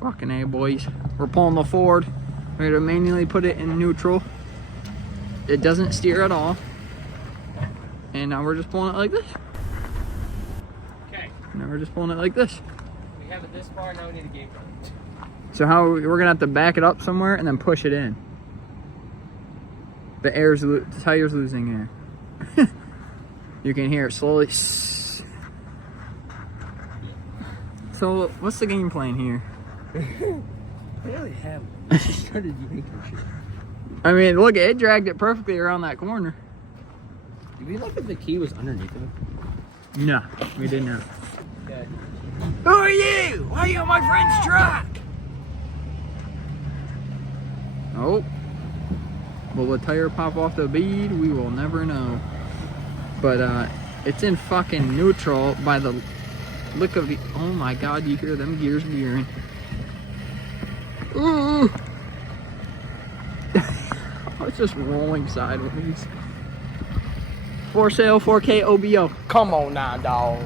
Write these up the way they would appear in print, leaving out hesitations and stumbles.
Fucking A, boys. We're pulling the Ford. We're gonna manually put it in neutral. It doesn't steer at all. And now we're just pulling it like this. Okay. Now we're just pulling it like this. We have it this far, now we need a gate run. So how we're gonna have to back it up somewhere and then push it in. The tire's losing air. You can hear it slowly. So what's the game plan here? I really have. I just started yanking shit. I mean, look, it dragged it perfectly around that corner. Did we look if the key was underneath it? No, we did not. Okay. Who are you? Why are you on my friend's truck? Oh. Will the tire pop off the bead? We will never know. But it's in fucking neutral by the look of the... Oh my god, you hear them gears gearing. Ooh. It's just rolling sideways. For sale, 4K OBO. Come on now, dog.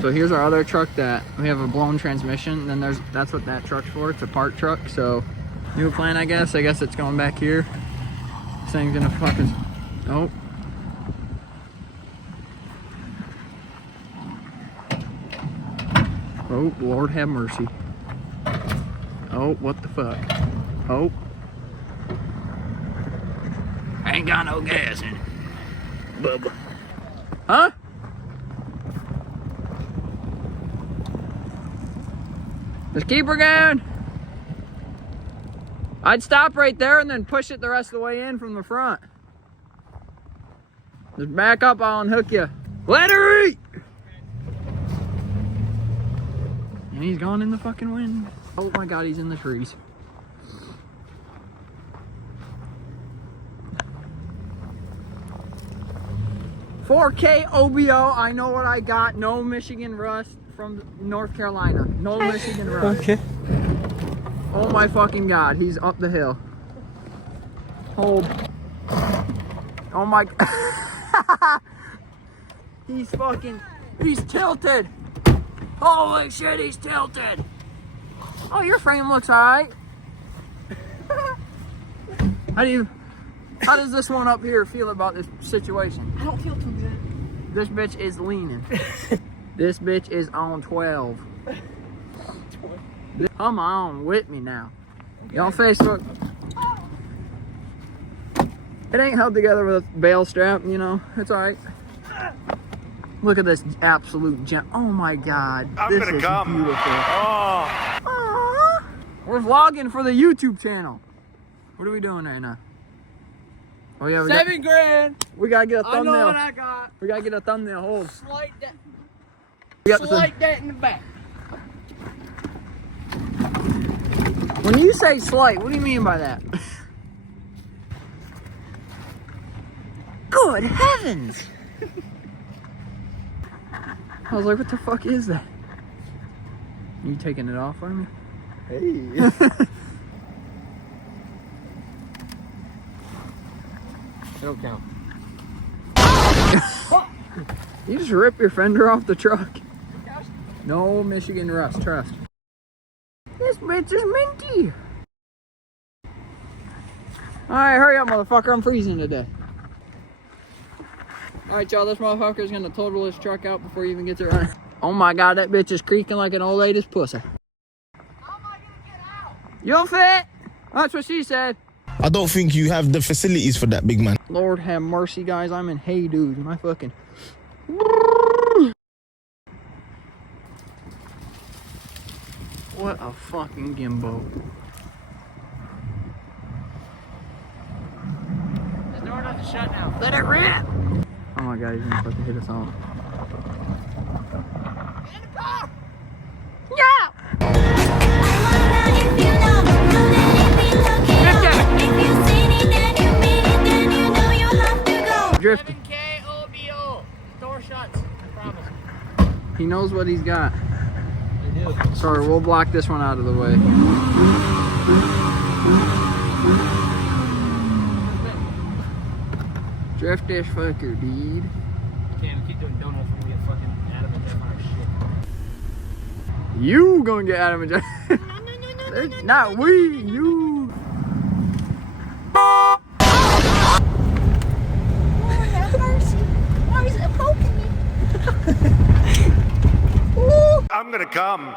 So here's our other truck that we have a blown transmission. And then that's what that truck's for. It's a park truck. So new plan, I guess. I guess it's going back here. This thing's gonna fucking... Oh. Oh, Lord have mercy. Oh, what the fuck? Oh. Ain't got no gas in it. Bubba. Huh? Just keep her going. I'd stop right there and then push it the rest of the way in from the front. Just back up, I'll unhook you. Let her eat! And he's gone in the fucking wind. Oh my god, he's in the trees. $4K OBO, I know what I got. No Michigan rust from North Carolina. No Michigan rust. Okay. Oh my fucking god, he's up the hill. Hold. Oh my... He's tilted. Holy shit, he's tilted. Oh, your frame looks alright. How does this one up here feel about this situation? I don't feel too good. This bitch is leaning. This bitch is on 12. Come on with me now. You on Facebook? It ain't held together with a bail strap, you know. It's alright. Look at this absolute gem. Oh my god. This is beautiful. Oh. Aww. We're vlogging for the YouTube channel. What are we doing right now? Oh yeah, $7 grand. we gotta get a thumbnail. I know what I got. We gotta get a thumbnail. Hold. Slight dent. We got Slight dent in the back. When you say slight, what do you mean by that? Good heavens! I was like, what the fuck is that? You taking it off on me? Hey. Don't count. You just rip your fender off the truck. No Michigan rust, trust. This bitch is minty. Alright, hurry up, motherfucker. I'm freezing today. Alright, y'all, this motherfucker is gonna total this truck out before he even gets it running. Oh my god, that bitch is creaking like an old lady's pussy. How am I gonna get out? You'll fit! That's what she said. I don't think you have the facilities for that, big man. Lord have mercy, guys. I'm in Hey Dude. My fucking... What a fucking gimbo. There's nowhere not to shut now. Let it rip! Oh my god, he's gonna fucking hit us all. Get in the car! Yeah! Drifting. 7K OBO. Door shuts. I promise. He knows what he's got. They do. Sorry, we'll block this one out of the way. Drift this fucker, dude. Cam, keep doing donuts when we get fucking Adam and Jeff on our shit. You gonna get Adam and Jeff. Not we, you. Oh, have mercy. Why is it poking me? I'm gonna come.